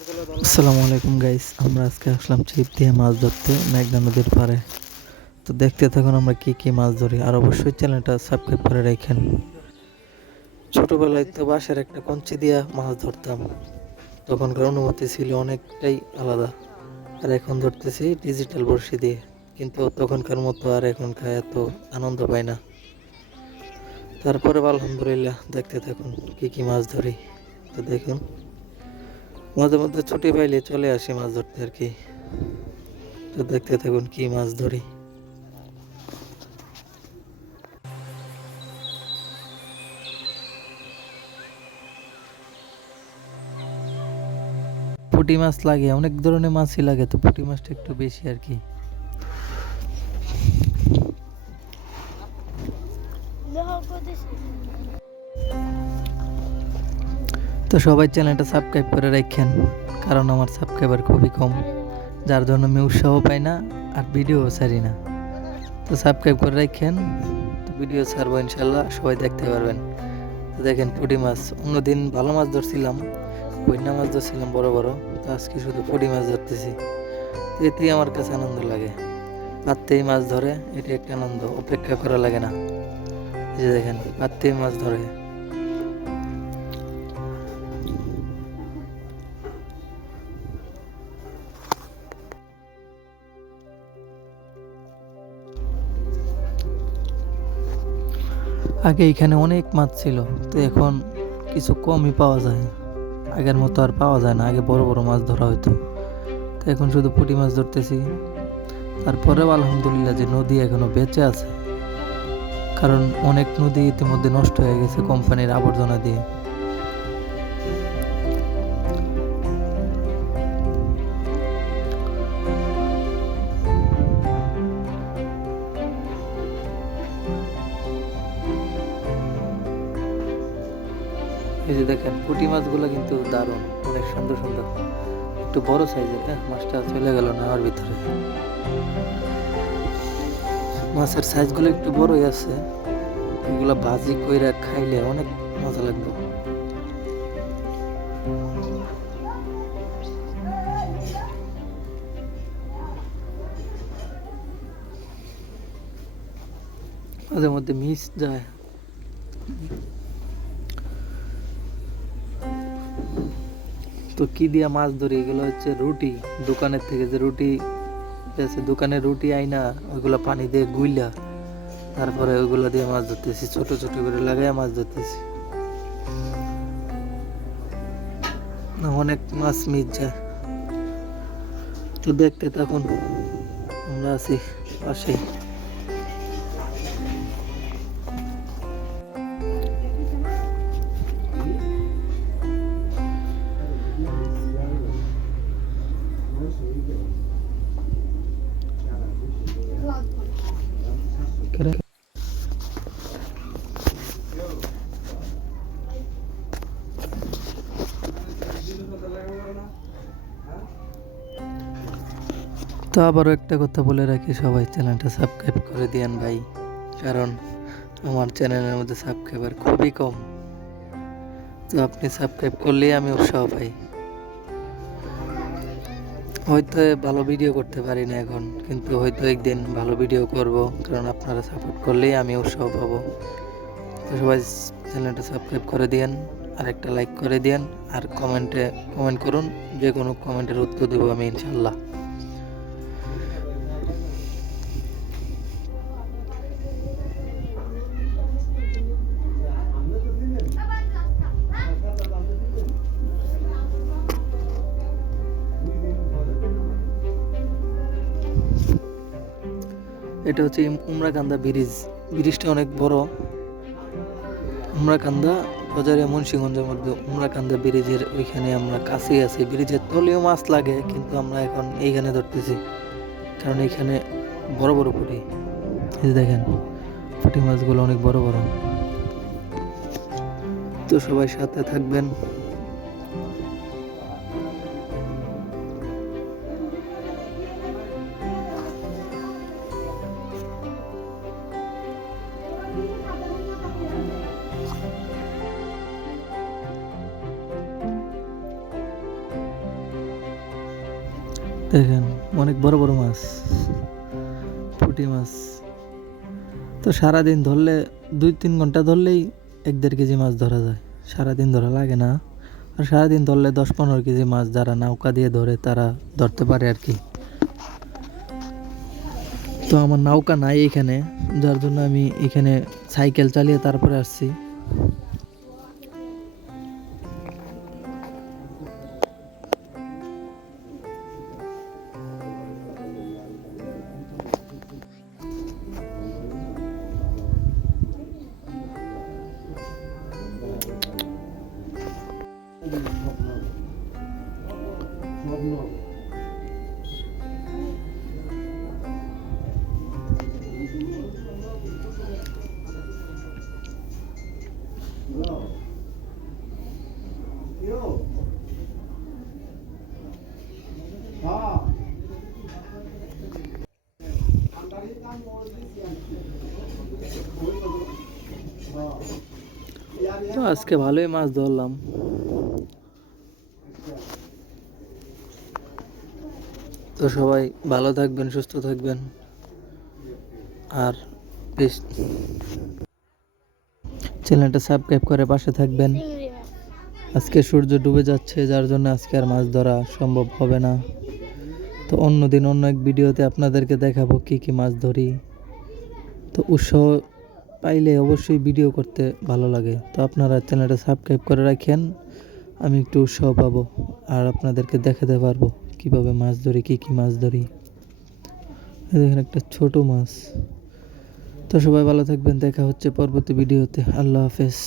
আসসালামু আলাইকুম গাইস আমরা আজকে আসলাম ছিপ দিয়ে মাছ ধরতে মেঘনা নদীর পাড়ে। তো দেখতে থাকুন আমরা কি কি মাছ ধরি, আর অবশ্যই চ্যানেলটা সাবস্ক্রাইব করে রাখেন। ছোটবেলায় তো বাসার একটা কঞ্চি দিয়া মাছ ধরতাম, তখনকার অনুমতি ছিল অনেকটাই আলাদা। আর এখন ধরতেছি ডিজিটাল বড়শি দিয়ে, কিন্তু তখনকার মতো আর এখনকার এত আনন্দ পাই না। তারপরে আলহামদুলিল্লাহ দেখতে থাকুন কি কি মাছ ধরি, তো দেখুন। মাঝে মধ্যে ছুটি পাইলে চলে আসি মাছ ধরতে আর কি। তো দেখতে থাকুন কি মাছ ধরি। পুঁটি মাছ লাগে, অনেক ধরনের মাছই লাগে, তো পুঁটি মাছটা একটু বেশি আর কি। তো সবাই চ্যানেলটা সাবস্ক্রাইব করে রাখেন, কারণ আমার সাবস্ক্রাইবার খুবই কম, যার জন্য আমি উৎসাহ পাই না আর ভিডিও ছাড়ি না। তো সাবস্ক্রাইব করে রাখেন, তো ভিডিও ছাড়বো ইনশাল্লাহ সবাই দেখতে পারবেন। তো দেখেন পুঁটি মাছ, অন্যদিন ভালো মাছ ধরছিলাম, বন্যা মাছ ধরছিলাম বড় বড়, তো আজকে শুধু পুঁটি মাছ ধরতেছি। এতেই আমার কাছে আনন্দ লাগে। পাততেই মাছ ধরে, এটি একটা আনন্দ, অপেক্ষা করা লাগে না। যে দেখেন, পাততেই মাছ ধরে। আগে এখানে অনেক মাছ ছিল, তো এখন কিছু কমই পাওয়া যায়। আগের মতো আর পাওয়া যায় না, আগে বড় বড় মাছ ধরা হতো তো এখন শুধু পুঁটি মাছ ধরতেছি। তারপরেও আলহামদুলিল্লাহ যে নদী এখনও বেঁচে আছে। কারণ অনেক নদী ইতিমধ্যে নষ্ট হয়ে গেছে কোম্পানির আবর্জনা দিয়ে। এই যে দেখেন, পুঁটি মাছগুলো কিন্তু দারুণ, অনেক সুন্দর সুন্দর। একটু বড় সাইজের হ্যাঁ? মাছটা চলে গেল না আমার ভিতরে। মাছের সাইজগুলো একটু বড়ই আছে। এগুলো ভাজি কইরা খাইলে অনেক মজা লাগবে। মাঝে মধ্যে মিস যায়। তো কি দিয়া মাছ ধরি? এগুলো হচ্ছে রুটি। দোকানের থেকে যে রুটি আছে, দোকানে রুটি আইনা, ওইগুলো পানি দিয়ে গুইলা, তারপরে ওইগুলো দিয়ে মাছ ধরতেছি। ছোট ছোট করে লাগাই মাছ ধরতেছি। অনেক মাছ মিট যায় তো দেখতে তখন আমরা আছি পাশেই। তো আবারও একটা কথা বলে রাখি, সবাই চ্যানেলটা সাবস্ক্রাইব করে দিয়েন ভাই। কারণ আমার চ্যানেলের মধ্যে সাবস্ক্রাইবার খুবই কম। তো আপনি সাবস্ক্রাইব করলেই আমি উৎসাহ পাই। হয়তো ভালো ভিডিও করতে পারি না এখন, কিন্তু হয়তো একদিন ভালো ভিডিও করব, কারণ আপনারা সাপোর্ট করলেই আমি উৎসাহ পাবো। তো সবাই চ্যানেলটা সাবস্ক্রাইব করে দিয়েন আর একটা লাইক করে দিয়েন, আর কমেন্টে কমেন্ট করুন, যে কোনো কমেন্টের উত্তর দেবো আমি ইনশাল্লাহ। এটা হচ্ছে উমরাকান্দা ব্রিজ। ব্রিজটা অনেক বড়। উমরাকান্দা বাজারে মুন্সিগঞ্জের মধ্যে উমরাকান্দা ব্রিজের ওইখানে আমরা কাছেই আছি। ব্রিজের তলেও মাছ লাগে, কিন্তু আমরা এখন এইখানে ধরতেছি। কারণ এইখানে বড় বড় পুঁটি। দেখেন, পুঁটি মাছগুলো অনেক বড় বড়। তো সবাই সাথে থাকবেন। দেখেন, অনেক বড় বড় মাছ, পুঁটি মাছ। তো সারাদিন ধরলে, দুই তিন ঘণ্টা ধরলেই এক দেড় কেজি মাছ ধরা যায়। সারাদিন ধরা লাগে না। আর সারাদিন ধরলে দশ পনেরো কেজি মাছ যারা নৌকা দিয়ে ধরে, তারা ধরতে পারে আর কি। তো আমার নৌকা নাই এখানে, যার জন্য আমি এখানে সাইকেল চালিয়ে তারপরে আসছি। তো আজকে ভালোই মাছ ধরলাম। তো সবাই ভালো থাকবেন, সুস্থ থাকবেন। আর প্লিজ চ্যানেলটা সাবস্ক্রাইব করে পাশে থাকবেন। আজকে সূর্য ডুবে যাচ্ছে, যার জন্য আজকে আর মাছ ধরা সম্ভব হবে না। তো অন্য দিন অন্য এক ভিডিওতে আপনাদেরকে দেখাবো কি কি মাছ ধরি। তো উৎসাহ পাইলে অবশ্যই ভিডিও করতে ভালো লাগে। তো আপনারা চ্যানেলটা সাবস্ক্রাইব করে রাখেন, আমি একটু উৎসাহ পাবো আর আপনাদেরকে দেখাতে পারব কীভাবে মাছ ধরি, কি কি মাছ ধরি। দেখেন একটা ছোট মাছ। তো সবাই ভালো থাকবেন, দেখা হচ্ছে পরবর্তী ভিডিওতে। আল্লাহ হাফেজ।